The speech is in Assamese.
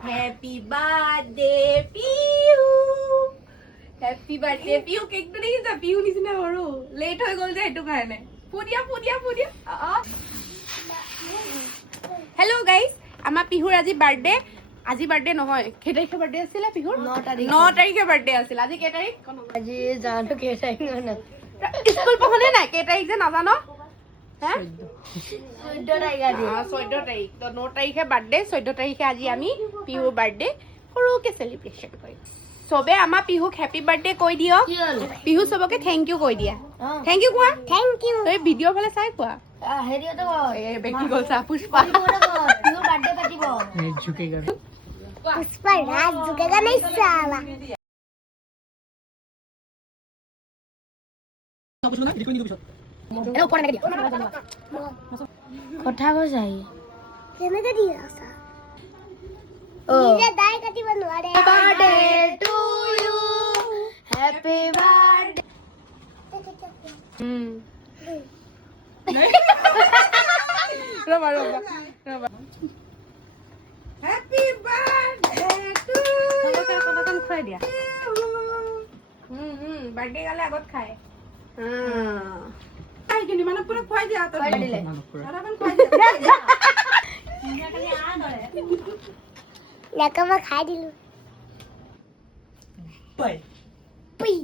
Happy birthday, Pihu. Happy birthday, Pihu. Cake to nahi sa Pihu ni sina horu. Late hoy gol je etu karone. Pudia. Hello guys, ama Pihur aji birthday. আজি বার্থডে নহয় কে তারিখে বার্থডে আছিল পিহুর 9 তারিখে বার্থডে আছিল আজি কে তারিখ আজি জানো কে তারিখ না স্কুল পখনে না কে তারিখ যে নাজানো হ্যাঁ 14 তারিখ আজি 14 তারিখ তো 9 তারিখে বার্থডে 14 তারিখে আজি আমি পিহুর বার্থডে সৰুকে সেলিব্ৰেশন কৰিম সবে আমা পিহুক হ্যাপি বার্থডে কৈ দিও পিহু সবকে থ্যাংক ইউ কৈ দিয়া থ্যাংক ইউ কোৱা থ্যাংক ইউ তই ভিডিও ফালে চাই কোৱা হেৰিয়তে এ বেকি গলছা পুষ্পা পিহুৰ বার্থডে পাতিব झुकेगा पुष्पा रात झुकेगा नहीं साला কথা কৈ যাই কেনেকে দি আছা নিজে দাই কাটিব নোৱাৰে birthday to you happy birthday ৰবা হ্যাপি বাৰ্থডে টু ইউ কোন খুৱাই দিয়া বাৰ্থডে গালে আগত খায় আই কিনি মানে পুৰো খুৱাই দিয়া তো দিলে আৰামান খুৱাই দিয়া খালি আ ধৰে লাকা মই খাই দিলো बाय পুই